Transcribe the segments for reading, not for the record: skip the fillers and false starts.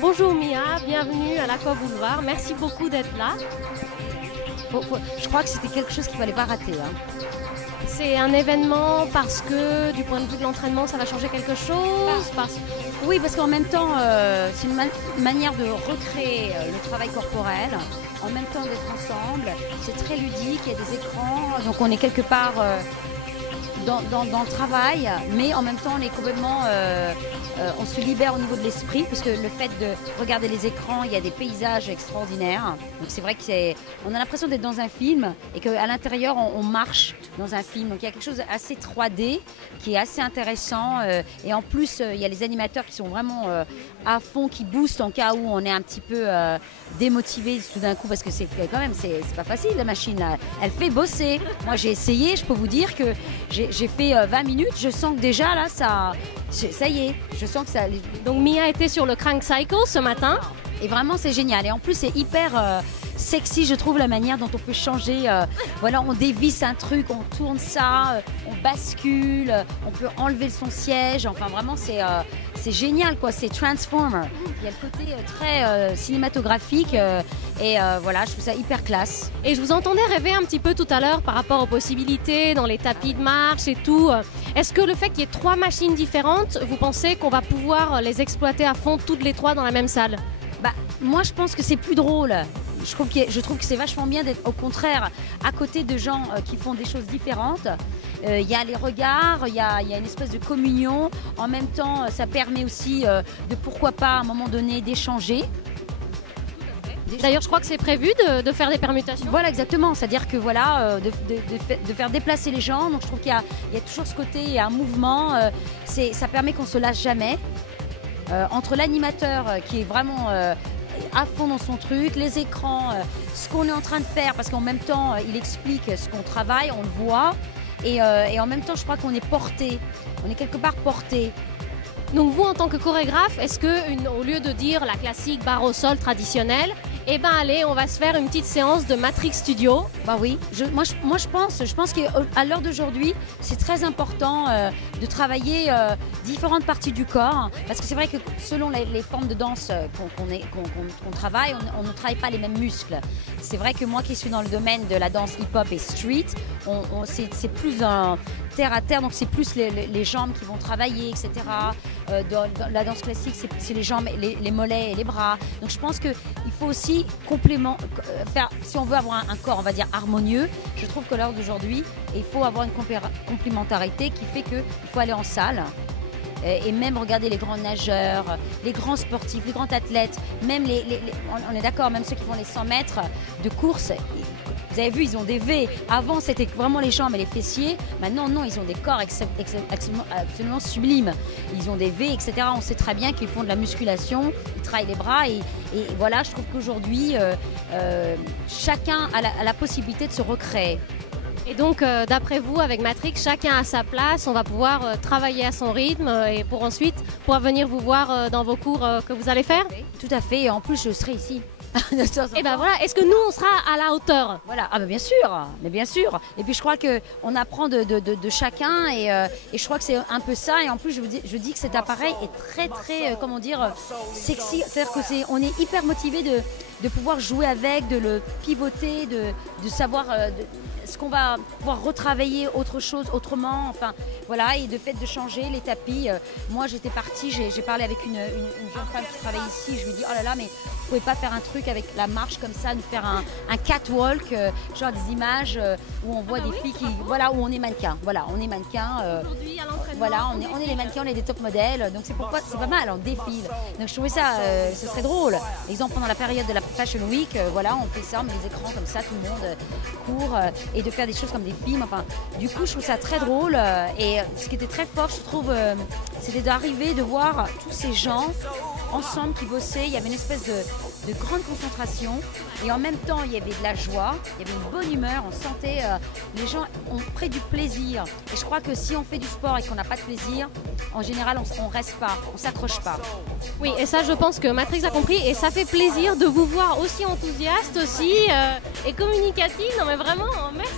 Bonjour Mia, bienvenue à l'Aqua Boulevard. Merci beaucoup d'être là. Je crois que c'était quelque chose qu'il ne fallait pas rater. C'est un événement parce que du point de vue de l'entraînement, ça va changer quelque chose Oui, parce qu'en même temps, c'est une manière de recréer le travail corporel, en même temps d'être ensemble. C'est très ludique, il y a des écrans, donc on est quelque part dans le travail, mais en même temps on est complètement... on se libère au niveau de l'esprit, parce que le fait de regarder les écrans, il y a des paysages extraordinaires. Donc c'est vrai qu'on a l'impression d'être dans un film et qu'à l'intérieur, on marche dans un film. Donc il y a quelque chose d'assez 3D qui est assez intéressant. Et en plus, il y a les animateurs qui sont vraiment à fond, qui boostent en cas où on est un petit peu démotivé tout d'un coup, parce que c'est quand même, c'est pas facile la machine là. Elle fait bosser. Moi j'ai essayé, je peux vous dire que j'ai fait 20 minutes, je sens que déjà là, ça y est, je sens que ça... Donc Mia était sur le Crank Cycle ce matin. Et vraiment c'est génial. Et en plus c'est hyper sexy, je trouve, la manière dont on peut changer. Voilà, on dévisse un truc, on tourne ça, on bascule, on peut enlever son siège. Enfin vraiment c'est génial quoi, c'est Transformer. Il y a le côté très cinématographique et voilà, je trouve ça hyper classe. Et je vous entendais rêver un petit peu tout à l'heure par rapport aux possibilités dans les tapis de marche et tout. Est-ce que le fait qu'il y ait 3 machines différentes, vous pensez qu'on va pouvoir les exploiter à fond toutes les 3 dans la même salle? Moi je pense que c'est plus drôle. Je trouve que c'est vachement bien d'être au contraire à côté de gens qui font des choses différentes. Il y a les regards, il y a une espèce de communion. En même temps, ça permet aussi de pourquoi pas à un moment donné d'échanger. D'ailleurs, je crois que c'est prévu de faire des permutations. Voilà, exactement. C'est-à-dire que voilà, de faire déplacer les gens. Donc je trouve qu'il y a toujours ce côté, il y a un mouvement. Ça permet qu'on ne se lâche jamais. Entre l'animateur qui est vraiment à fond dans son truc, les écrans, ce qu'on est en train de faire, parce qu'en même temps, il explique ce qu'on travaille, on le voit. Et en même temps, je crois qu'on est porté. On est quelque part porté. Donc vous, en tant que chorégraphe, est-ce que au lieu de dire la classique barre au sol traditionnelle, eh ben allez, on va se faire une petite séance de Matrix Studio? Bah oui, moi je pense qu'à l'heure d'aujourd'hui, c'est très important de travailler différentes parties du corps, parce que c'est vrai que selon les formes de danse qu'on travaille, on ne travaille pas les mêmes muscles. C'est vrai que moi qui suis dans le domaine de la danse hip-hop et street, c'est plus un terre à terre, donc c'est plus les jambes qui vont travailler, etc. Dans la danse classique, c'est les jambes, les mollets et les bras. Donc je pense qu'il faut aussi si on veut avoir un corps, on va dire, harmonieux, je trouve que l'heure d'aujourd'hui, il faut avoir une complémentarité qui fait qu'il faut aller en salle. Et même regarder les grands nageurs, les grands sportifs, les grands athlètes, même on est d'accord, même ceux qui font les 100 mètres de course, vous avez vu, ils ont des V. Avant, c'était vraiment les jambes et les fessiers. Maintenant, non, ils ont des corps absolument sublimes. Ils ont des V, etc. On sait très bien qu'ils font de la musculation, ils travaillent les bras. Et voilà, je trouve qu'aujourd'hui, chacun a la possibilité de se recréer. Et donc, d'après vous, avec Matrix, chacun à sa place, on va pouvoir travailler à son rythme et pour ensuite pouvoir venir vous voir dans vos cours que vous allez faire? Tout à fait, et en plus, je serai ici. Et ben voilà, est-ce que nous, on sera à la hauteur? Voilà, bien sûr, mais bien sûr. Et puis je crois qu'on apprend de chacun et je crois que c'est un peu ça. Et en plus, je dis que cet appareil est très, très, comment dire, sexy. C'est-à-dire qu'on est hyper motivé de pouvoir jouer avec, de le pivoter, de savoir... ce qu'on va pouvoir retravailler autre chose autrement, enfin voilà, et de fait de changer les tapis. Moi j'étais partie, j'ai parlé avec une jeune femme qui travaille ici, je lui ai dit oh là là, mais vous pouvez pas faire un truc avec la marche comme ça, nous faire un catwalk, genre des images où on voit des filles qui, voilà, où on est mannequin, voilà, on est mannequin, aujourd'hui à l'entraînement, voilà, on est les mannequins, on est des top modèles, donc c'est pourquoi c'est pas mal, on défile. Donc je trouvais ça, ce serait drôle. Exemple pendant la période de la Fashion Week, voilà, on fait ça, on met les écrans comme ça, tout le monde court. Et de faire des choses comme des films. Enfin, du coup, je trouve ça très drôle. Et ce qui était très fort, je trouve, c'était d'arriver, de voir tous ces gens ensemble qui bossaient. Il y avait une espèce de grande concentration. Et en même temps, il y avait de la joie, il y avait une bonne humeur. On sentait les gens ont pris du plaisir. Et je crois que si on fait du sport et qu'on n'a pas de plaisir, en général, on reste pas, on s'accroche pas. Oui, et ça, je pense que Matrix a compris. Et ça fait plaisir de vous voir aussi enthousiaste aussi et communicative. Non, mais vraiment, merci.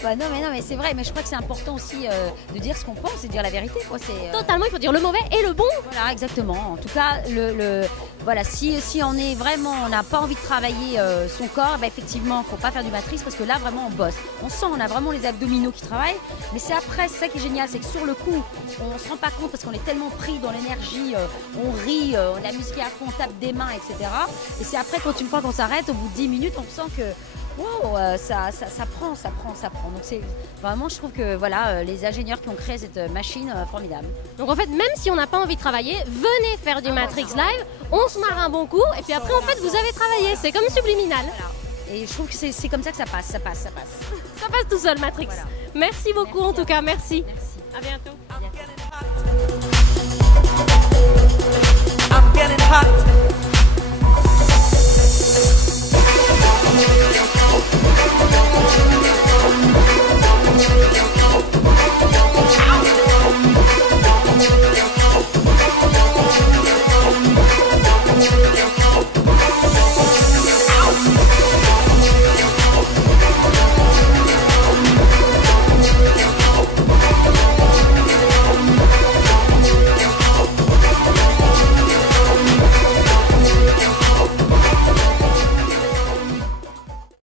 Quoi. Non mais c'est vrai, mais je crois que c'est important aussi de dire ce qu'on pense et de dire la vérité quoi. Totalement, il faut dire le mauvais et le bon. Voilà, exactement. En tout cas, voilà, si on est vraiment, on n'a pas envie de travailler son corps, bah effectivement, faut pas faire du matrice parce que là vraiment on bosse. On sent, on a vraiment les abdominaux qui travaillent, mais c'est après, c'est ça qui est génial, c'est que sur le coup, on se rend pas compte parce qu'on est tellement pris dans l'énergie, on rit, on a la musique à fond, on tape des mains, etc. Et c'est après quand une fois qu'on s'arrête, au bout de 10 minutes, on sent que wow, ça prend. Donc c'est vraiment, je trouve que voilà, les ingénieurs qui ont créé cette machine, formidable. Donc en fait, même si on n'a pas envie de travailler, venez faire du Matrix Live, on se marre un bon coup, et puis après en fait vous avez travaillé, c'est comme subliminal. Voilà. Et je trouve que c'est comme ça que ça passe. Ça passe tout seul, Matrix. Voilà. Merci beaucoup en tout cas, merci. Merci. À bientôt. À bientôt.